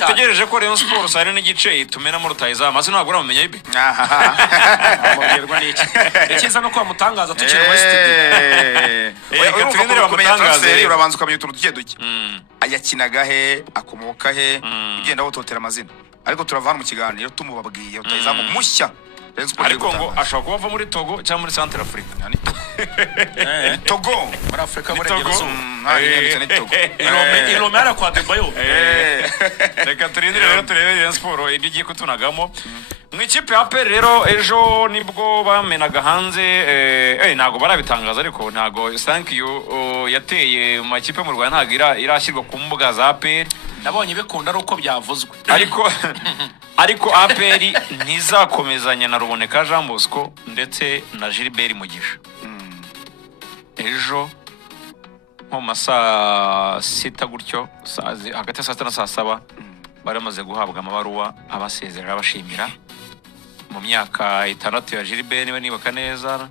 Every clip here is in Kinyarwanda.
tugitegereje ko Rayon Sports ari n'igice tumena mu rutayiza maze ntabwo uramenya ibe amubwirwa n'iki ikiza no kwa mutangaza tukiri muri studio urumva kumenya transfer urabanza ukamenya utuntu duke ayakinaga he akomoka he igenda wototera amazina ariko turavana mu kiganiro tumubabwiye utayizamu mushya ariko ngo ashobora kuba ava muri Togo cyangwa muri Central Africa Togo muri Afrika muri Gezo Ilome ara kwa Debayo reka turindire rero turebe Rayon Sports ibyo igiye kutunagamo mu ikipe ya APR rero ejo nibwo bamenaga hanze ntago barabitangaza ariko ntago thank you yateye mu makipe mu Rwanda ntago irashyirwa ku mbuga za APR nabonye bikunda ari uko byavuzwe ariko APR ntizakomezanya na Ruboneka Jean Bosco ndetse na Gilbert Mugisha ejo nko masaa 6 gutyo hagati saa 6 na saa 7 baramaze guhabwa amabaruwa abasezerera bashimira mu myaka 6 ya Gilbert niba nibuka neza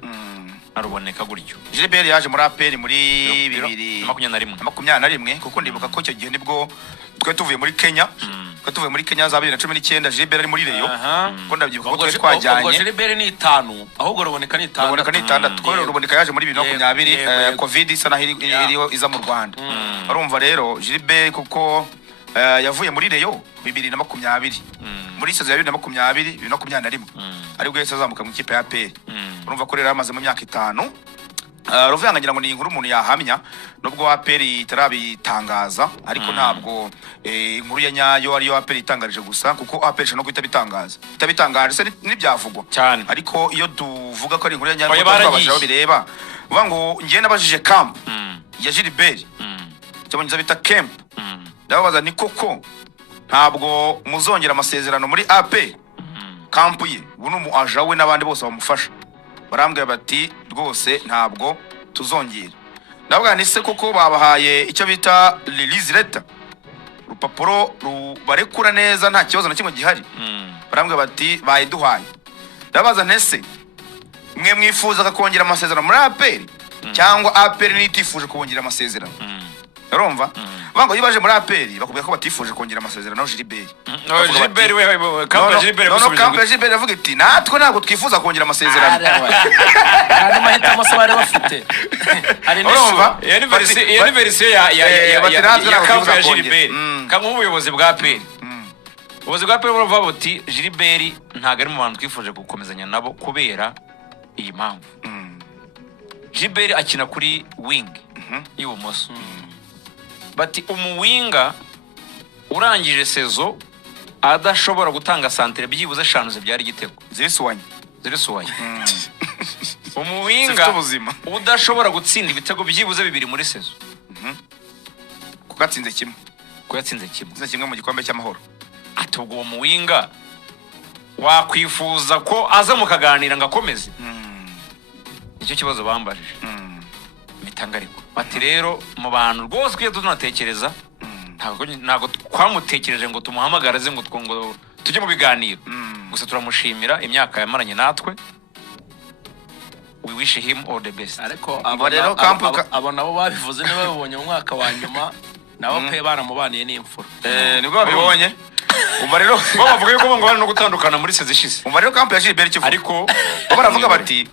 aruboneka gutyo Gilbert yaje muri APR muri 2021 kuko ndibuka ko cyo gihe nibwo twe tuvuye muri Kenya tuvuye muri Kenya za 2019 Gilbert ari muri Reyo ko ndabyibuka ko twe twajyanye ubwo Gilbert ni 5 ahubwo ruboneka ni 5 ruboneka ni 6 ko ruboneka yaje muri 2020 covid isa naho iriyo iza mu Rwanda urumva rero Gilbert kuko yavuye muri Reyo 2020 muri sezo ya 2020 2021 aribwo yese azamuka mu kipe ya APR urumva ko rero amaze mu myaka 5 Ruvanga ngira ngo ni inkuru umuntu yahamya nubwo APR itarabitangaza ariko ntabwo inkuru ya nyayo ariyo APR itangarije gusa kuko APR no kwita bitangaje se nibyavugwa cyane ariko iyo tuvuga ko ari inkuru ya nyayo twabaje bireba uvuga ngo ngiye nabajije camp ya Gilbert cyabonye bita camp ndabaza ni koko ntabwo muzongera amasezerano muri APR camp ye ubu numu ajawe nabandi bose bamufasha barambwira bati rwose ntabwo tuzongera ndavuga nise koko babahaye icyo bita release letter rupapuro rubarekura neza nta kibazo na kimwe gihari barambwira bati bayiduhaye ndabaza ntese mwe mwifuza kongera amasezerano muri APR cyangwa APR nitifuje kongera amasezerano urumva bango yibaje muri APR bakubwira ko batifuje kongera amasezerano Gilbert Gilbert we Kampa Gilbert avuga ati natwe ntabwo twifuza kongera amasezerano kandi mahita amasabare bafite ari urumva university ya Kampa Gilbert kamwe ubuyobozi bwa APR ubuyobozi bwa APR buravuga buti Gilbert ntago ari mu bantu twifuje gukomezanya nabo kubera iyi mpamvu Gilbert akina kuri wing y'ibumoso bati umuwinga urangije sezo adashobora gutanga santere byibuze 5 zibyara igitego zirisuwanye umuwinga udashobora gutsinda ibitego byibuze 2 muri sezo kugatsinze kimwe mu gikombe cy'amahoro atubwo uwo muwinga wakwifuza ko aza mukaganira ngakomeze nicyo kibazo bambajije mitangariko bati rero mu bantu rwose kwiye tunatekereza ntago twamutekereje ngo tumuhamagaraze ngo tujye mu biganiro gusa turamushimira imyaka yamaranye natwe we wish him all the best ariko abo nabo babivuze niba babonye mu mwaka wa nyuma nabo pe baramubaniye n'imfura nibwo babibonye umva rero bavuga yuko ngo bari no gutandukana muri sezi ishize umva rero Kampa ya Gilbert kivuga ariko baravuga bati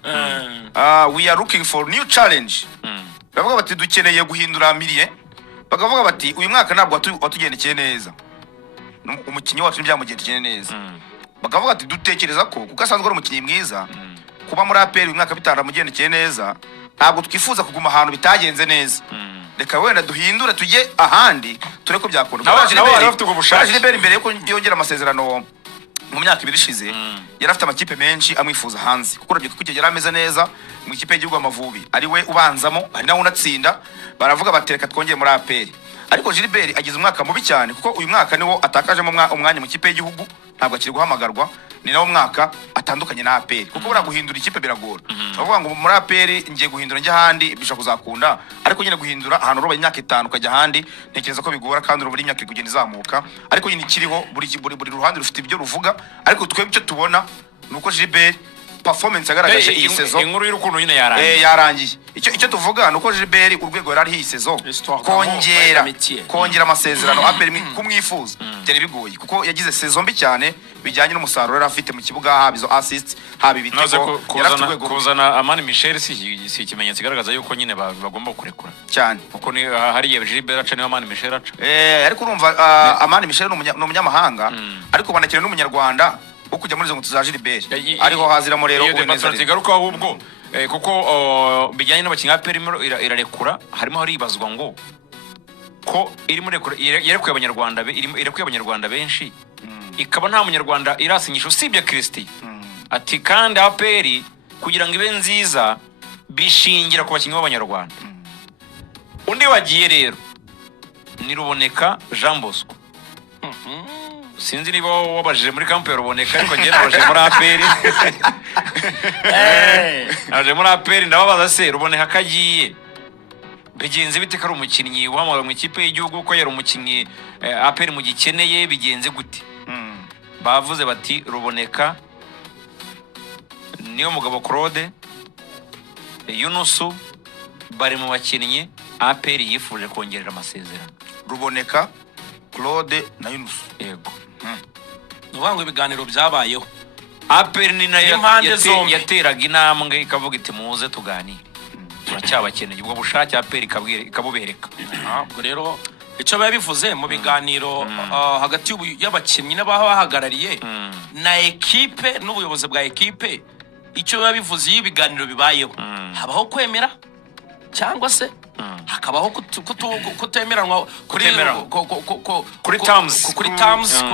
we are looking for new challenge bavuga bati dukeneye guhindura miliye bakavuga bati uyu mwaka ntabwo watugendekeye neza umukinyi wacu ntibyamugendekeye neza bakavuga ati dutekereza ko kuko asanzwe ari umukinyi mwiza kuba muri APR uyu mwaka bitaramugendekeye neza ntabwo twifuza kuguma ahantu bitagenze neza reka wenda duhindura tujye ahandi ture ko byakunda Gilbert imbere yuko yongera amasezerano mu myaka 2 ishize yari afite amakipe menshi amwifuza hanze kuko urabye kugera yari ameze neza mu ikipe y'igihugu Amavubi ari we ubanzamo ari nawe unatsinda baravuga batereka twongeye muri APR ariko Gilbert agize umwaka mubi cyane kuko uyu mwaka niwo atakajemo umwanya mu kipe y'igihugu ntabwo akiri guhamagarwa ni nawo mwaka atandukanye na APR kuko bura guhindura ikipe biragora bavuga ngo muri APR ngiye guhindura njye handi bisha kuzakunda ariko nyine guhindura ahantu roba imyaka 5 kajya handi ntekereza ko bigora kandi uruburi imyaka iri kugenda izamuka ariko nyine kiriho buri ruhande rufite ibyo ruvuga ariko twebwe icyo tubona nuko Gilbert performance yagaragaje iyi saison inkuru y'urukundo nyine yarangiye yarangiye icyo tuvuga nuko Gilbert urwego yari iyi saison kongera amasezerano APR kumwifuza byari bigoye kuko yagize saison mbi cyane bijyanye n'umusaruro yari afite mu kibuga haba izo assist haba ibitego kuzana Amani Michel si ikimenyetso kigaragaza yuko nyine bagomba kurekura cyane kuko ni hariye Gilbert aca niyo Amani Michel aca ariko urumva Amani Michel ni umunyamahanga ariko banakira n'umunyarwanda wo kujya muri izo ngutu za Gilbert ariho haziramo rero neza zigaruka ahubwo kuko bijyanye n'abakinnyi APR irarekura harimo haribazwa ngo ko irimo irekuye abanyarwanda benshi ikaba nta munyarwanda irasinyisha usibye Christi ati kandi APR kugira ngo ibe nziza bishingira ku bakinnyi b'abanyarwanda undi wagiye rero ni Ruboneka Jean Bosco sinzi niba wabajije muri kampu ya Ruboneka ariko njye nabajije muri APR nabajije muri APR ndababaza se Ruboneka kagiye bigenze bite ko ari umukinnyi uhamagara mu ikipe y'igihugu ko yari umukinnyi APR mu gikeneye bigenze gute bavuze bati Ruboneka niyo mugabo Claude Yunusu bari mu bakinnyi APR yifuje kongerera amasezerano Ruboneka Claude na Yunusu yego nubango ibiganiro byabayeho APR ni nayo yateraga intambwe ikavuga iti muze tuganire turacyabakeneye ubwo bushake APR ikabubereka ubwo rero icyo bivuze mu biganiro hagati y'abakinnyi n'abahagarariye na ekipe n'ubuyobozi bwa ekipe icyo bivuze iyo ibiganiro bibayeho habaho kwemera cyangwa se hakabaho kutemeranwa kuri terms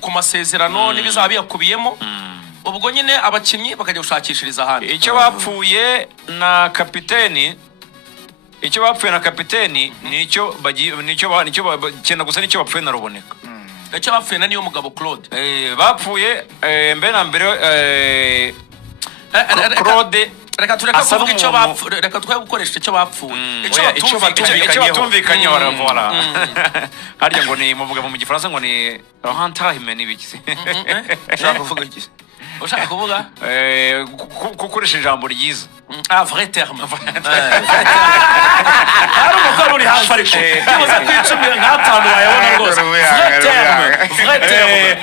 ku masezerano n'ibizaba biyakubiyemo ubwo nyine abakinnyi bakajya gushakishiriza ahandi icyo bapfuye na kapiteni nicyo bakena gusa nicyo bapfuye na Ruboneka icyo bapfuye na niyo mugabo Claude bapfuye mbere na mbere Claude reka tureka kuvuga icyo bapfuye reka twe gukoresha icyo bapfuye icyo batumvikanye baravora harya ngo ni muvuga mu gifaransa ngo ni rentahime n'ibiki ushaka kuvuga iki ushaka kuvuga gukoresha ijambo ryiza vrai terme hari umukoro uri hafi ariko nibuze kwicumira nk'atanu wayabona rwose vrai terme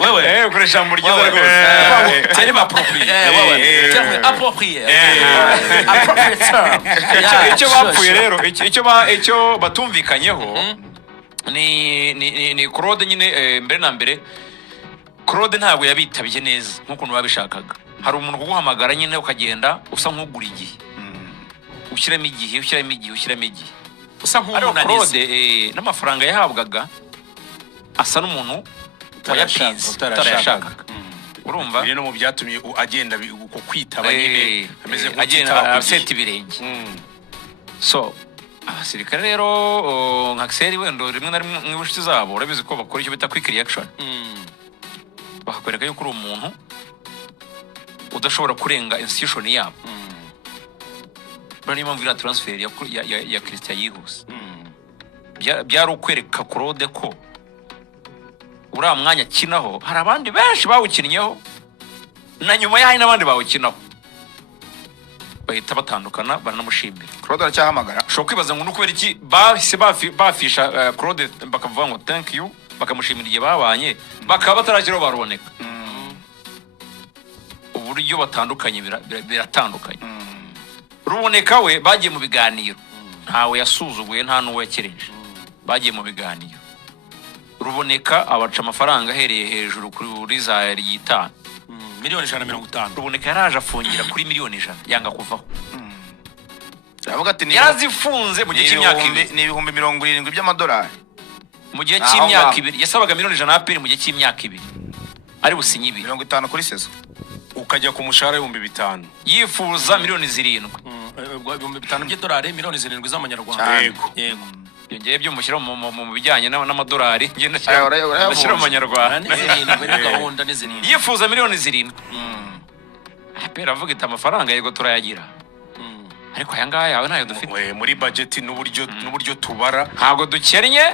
wewe ukoresha ijambo ryiza rwose terme approprié terme approprié icyo bapfuye rero icyo batumvikanyeho ni Claude nyine mbere na mbere Claude ntabwo yabitabye neza nk'ukuntu babishakaga hari umuntu kuguhamagara nyine ukagenda usa nk'ugura igihe ushyiramo igihe usa nk'umunaniza n'amafaranga yahabwaga asa n'umuntu wayapinze utarayashakaga urumva biri no mu byatumye agenda kwitaba nyine ameze agenda aseta ibirenge so abasirikare rero nka Axel wendo rimwe na rimwe mw'ibushuti zabo urabizi ko bakora icyo bita quick reaction bakakwereka yuko uri umuntu udashobora kurenga institution yabo niyo mpamvu iriya transfer ya Christian yihuse byari ukwereka Claude ko uriya mwanya akinaho hari abandi benshi bawukinnyeho na nyuma yaho n'abandi bawukinaho bahita batandukana baranamushimira Claude aracyahamagara ushobora kwibaza ngo nukubera iki bahise bafisha Claude bakavuga ngo thank you bakamushimira igihe babanye bakaba batarakiraho baruboneka uburyo batandukanye biratandukanye Ruboneka we bagiye mu biganiro ntawe yasuzuguye nta n'uwo yakereje bagiye mu biganiro Ruboneka abaca amafaranga ahereye hejuru kuri za $5 miliyoni 150 Ruboneka yaraje afungira kuri miliyoni 100 yanga kuvaho aravuga ati yarazifunze mu gihe cy'imyaka ibiri ni ibihumbi 70 by'amadolari mu gihe cy'imyaka ibiri yasabaga miliyoni 100 APR mu gihe cy'imyaka ibiri ari businyi ibiri 50 kuri sezo ukajya ku mushahara $5,000 yifuza miliyoni 7 $5,000 by'idolari miliyoni 7 z'amanyarwanda yego yongeye byo mushyira mu bijyanye n'amadolari ngenda cyane mu manyarwanda gahunda n'izindi yifuza miliyoni 7 APR avuga iti amafaranga yego turayagira ariko aya ngaya yawe ntayo dufite muri budget n'uburyo tubara ntabwo dukennye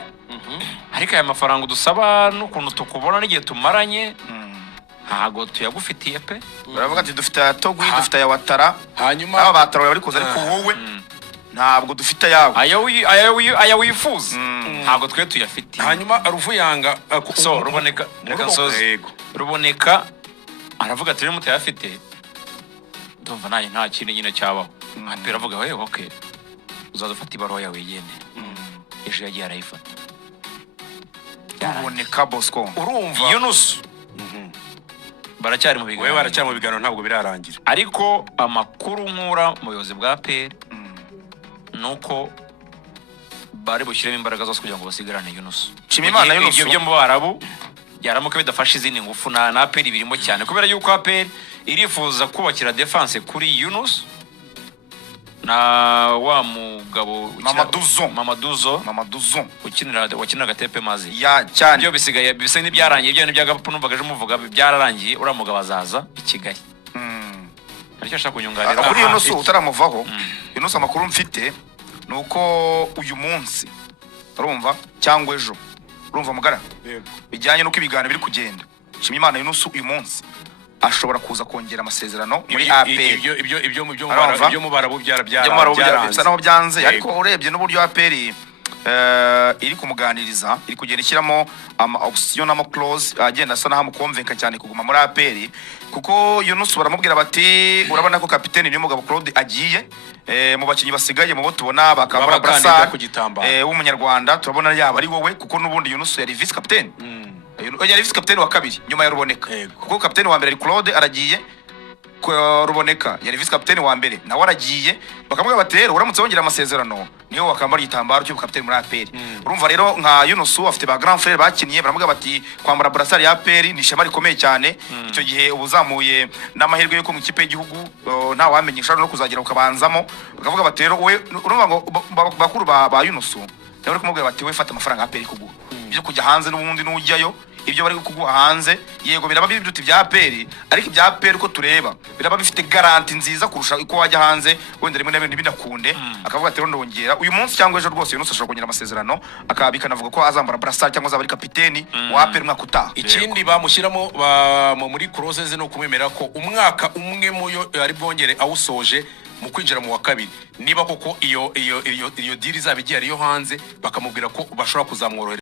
ariko aya mafaranga dusaba n'ukuntu tukubona n'igihe tumaranye ntago tuyagufitiye pe. baravuga ati dufite ya Togwi dufite ya Watara hanyuma aba batara bari kuza ariko wowe ntabwo dufite yawe aya wifuza ntago twe tuyafitiye. hanyuma Ruvuyanga so ruboneka reka nsoze ruboneka aravuga ati rero mutayafite ndumva naye nta kintu nyine cyabaho. Apera avuga we okay uzadufata ibaruwa yawe yene ejo yagiye arayifata. Ruboneka Bosco urumva Yunus baracyari mu wewe biganiro baracyari mu biganiro ntabwo birarangira ariko amakuru nkura mu buyobozi bwa APR nuko bari bushyiremo imbaraga zose kugira ngo basigarane Yunus. Chimimana Yunus ibyo byo mu Barabu yaramuka bidafashe izindi ngufu na APR birimo cyane kubera yuko APR irifuza kubakira defense kuri Yunus na wa mugabo Mamaduzo wakinira Tepe Mazi ya cyane byo bisigaye bisa n'ibyarangiye ibyo n'ibyagapu numvaga muvuga byararangiye uriya mugabo azaza i Kigali. Ariko ashaka kunyunganira kuri Yunus utaramuvaho. Yunus amakuru mfite nuko uyu munsi urumva cyangwa ejo urumva mugara bijyanye nuko ibiganiro biri kugenda Chimimana Yunus uyu munsi ashobora kuza kongera amasezerano muri APR. ibyo mu Barabu byararanze naho byanze ariko urebye n'uburyo APR iri kumuganiriza iri kugenda ishyiramo option n'ama clause agenda asa naho mukonvenka cyane kuguma muri APR kuko Yunus baramubwira bati urabona ko kapiteni niyo mugabo Claude agiye mu bakinyi basigaye mu bo tubona bakabara brasa w'umunyarwanda turabona yaba ari wowe kuko nubundi Yunus yari vice captain yari vice captain wa kabiri nyuma ya Ruboneka kuko captain wa mbere ari Claude aragiye Ruboneka yari vice captain wa mbere nawe aragiye bakamubwira bati rero uramutse wongera amasezerano niyo wakambara igitambaro cyo captain muri APR. Urumva rero nka Yunus afite ba grand frère bakiniye baramubwira bati kwambara brassard ya APR ni shema rikomeye cyane. Icyo gihe ubuzamuye n'amahirwe yo ko mu kipe y'igihugu nta wamenyesha no kuzagira ukabanzamo bakavuga bati rero we urumva ngo bakuru ba Yunus rero kumubwira bati we fata amafaranga APR kuguha byo kujya hanze n'ubundi n'ujyayo ibyo bari kuguha hanze yego biraba biruti bya APR ariko ibya APR ko tureba biraba bifite garanti nziza kurusha uko wajya hanze wenda rimwe n'ibindi binakunde akavuga ati ndongera uyu munsi cyangwa ejo rwose Yunus ashobora kongera amasezerano akabika navuga ko azambara brassard cyangwa azaba ari kapiteni wa APR mwaka utaha. Ikindi bamushyiramo muri clauses no kumwemera ko umwaka umwe muyo ari bwongere awusoje mu kwinjira mu wa kabiri niba koko iyo deal izabigiye ariyo hanze bakamubwira ko bashobora kuzamworohera